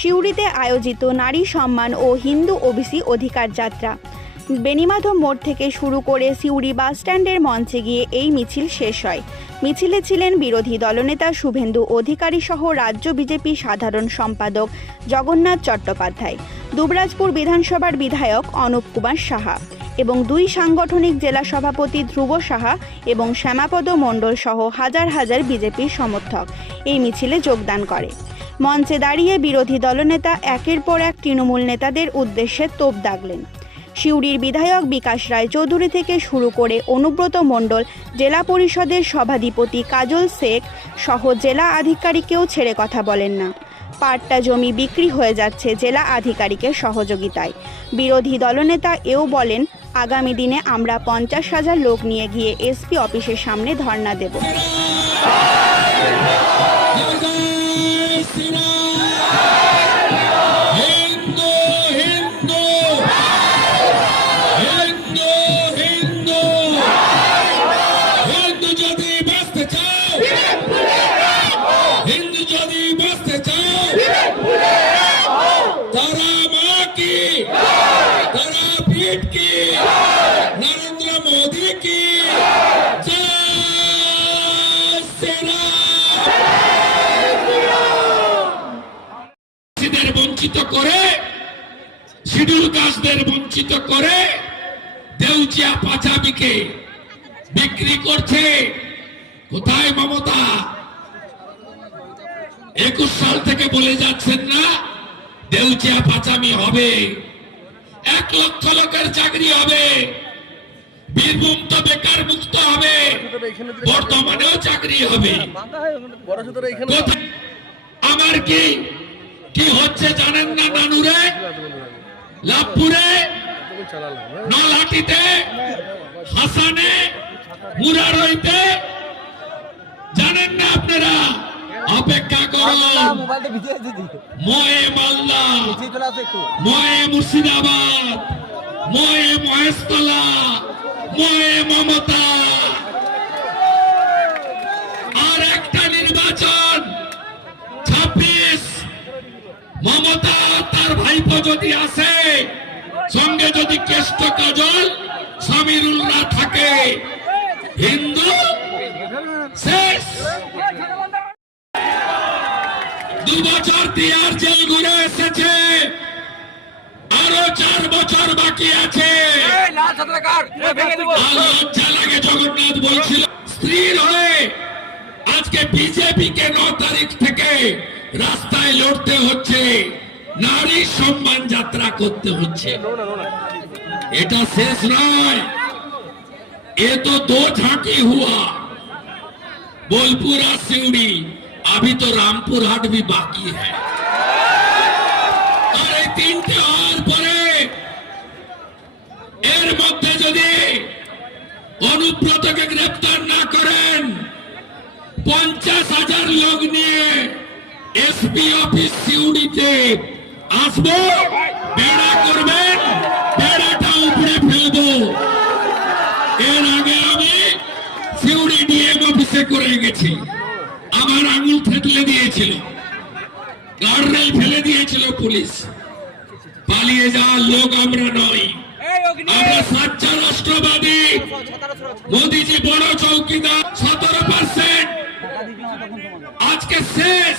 সিউড়িতে আয়োজিত নারী সম্মান ও হিন্দু ওবিসি অধিকার যাত্রা। বেনিমাধব মোড় থেকে শুরু করে সিউড়ি বাস স্ট্যান্ডের মঞ্চে গিয়ে এই মিছিল শেষ হয়। মিছিলে ছিলেন বিরোধী দলনেতা শুভেন্দু অধিকারী সহ রাজ্য বিজেপি সাধারণ সম্পাদক জগন্নাথ চট্টোপাধ্যায়, দুবরাজপুর বিধানসভার বিধায়ক অনুপ কুমার সাহা এবং দুই সাংগঠনিক জেলা সভাপতি ধ্রুব সাহা এবং শ্যামাপদ মণ্ডল সহ হাজার হাজার বিজেপির সমর্থক এই মিছিলে যোগদান করে। মঞ্চে দাঁড়িয়ে বিরোধী দলনেতা একের পর এক তৃণমূল নেতাদের উদ্দেশ্যে তোপ দাগলেন। সিউড়ির বিধায়ক বিকাশ রায় চৌধুরী থেকে শুরু করে অনুব্রত মণ্ডল, জেলা পরিষদের সভাধিপতি কাজল শেখ সহ জেলা আধিকারিকেও ছেড়ে কথা বলেন না। পাট্টা জমি বিক্রি হয়ে যাচ্ছে জেলা আধিকারিকের সহযোগিতায়। বিরোধী দলনেতা এও বলেন, আগামী দিনে আমরা পঞ্চাশ হাজার লোক নিয়ে গিয়ে এসপি অফিসের সামনে ধর্ণা দেব। হিন্দু বঞ্চিত করে শিডিউল কাস্টদের বঞ্চিত করে দেউচিয়া পাচামিকে বিক্রি করছে। কোথায় মমতা? একুশ সাল থেকে বলে যাচ্ছেন না দেউচিয়া পাচামি হবে। এক লক্ষ লোকের চাকরি হবে। বীরভূম তো বেকার মুক্ত হবে। বর্তমানেও চাকরি হবে। আমার কি কি হচ্ছে জানেন না নানুরে? লাভপুরে? নলহাটিতে, হাসানে, মুরারইতে? জানেন না আপনারা? অপেক্ষা ভিডিও ময়ে মালদা মহেশতলা ময়ে মমতা। যদি আসে সঙ্গে যদি কেষ্ট কাজল সামিরুল্লাহ থাকে। হিন্দু শেষ। দু বছর দিয়ার জেল ঘুরে এসেছে। আরও চার বছর বাকি আছে। লজ্জা লাগে জগন্নাথ বলছিল স্ত্রীর হয়ে আজকে বিজেপি কে ন তারিখ থেকে রাস্তায় লড়তে হচ্ছে। নারী সম্মান যাত্রা করতে হচ্ছে এটা শেষ নয় এ তো দো ঝাঁকি হুয়া बोलपुरा सिवड़ी अभी तो रामपुर हाट भी बाकी है আর এই তিনটে হওয়ার পরে এর মধ্যে যদি অনুব্রতকে গ্রেপ্তার না করেন পঞ্চাশ হাজার লোক নিয়ে এসপি অফিস সিউড়িতে আসব বেড়া করবেন বেড়াটা উপরে ফেলব। এর আগে আমি সিউড়ি ডিএম অফিসে করে গেছি। আমার আঙুল থেতলে দিয়েছিল। গার্ডরেল ফেলে দিয়েছিল পুলিশ। পালিয়ে যাওয়ার লোক আমরা নই। আমরা সাচ্চা রাষ্ট্রবাদী। মোদিজি বড় চৌকিদার সতেরো পার্সেন্ট আজকে শেষ।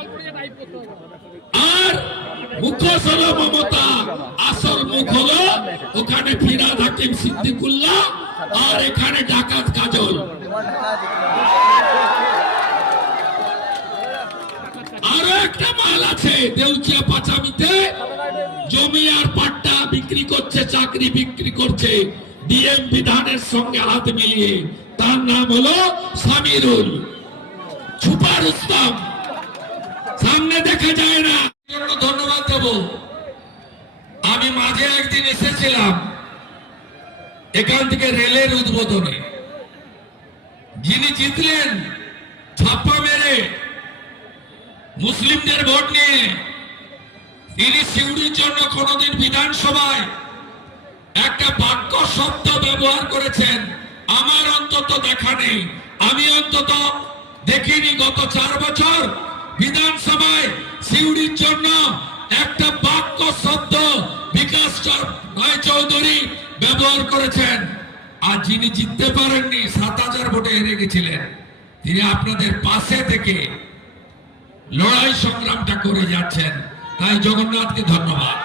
মুখোশ হলো মমতা। আসল মুখ হলো ওখানে ফিরাদ হাকিম সিদ্দিকুল্লাহ আর এখানে ডাকাত কাজল। আরও একটা মাল আছে দেউচিয়া পাচামিতে। জমি আর পাট্টা বিক্রি করছে, চাকরি বিক্রি করছে। ডিএম বিধানের সঙ্গে হাত মিলিয়ে। তার নাম হলো সামিরুল। ছুপার উত্তম। সামনে দেখা যায় না। দেব। আমি মাঝে একদিন এসেছিলাম এখান থেকে রেলের উদ্বোধনে। যিনি জিতলেন ছাপ্পা মেরে মুসলিমদের ভোট নিয়ে, তিনি সিউড়ির জন্য কোনোদিন বিধানসভায় একটা বাক্য, শব্দ ব্যবহার করেছেন। আমার অন্তত দেখা নেই। আমি অন্তত দেখিনি গত চার বছর বিধানসভায় করেছেন। আর যিনি জিততে পারেননি, সাত হাজার ভোটে হেরে গেছিলেন। তিনি আপনাদের পাশে থেকে লড়াই সংগ্রামটা করে যাচ্ছেন। তাই জগন্নাথকে ধন্যবাদ।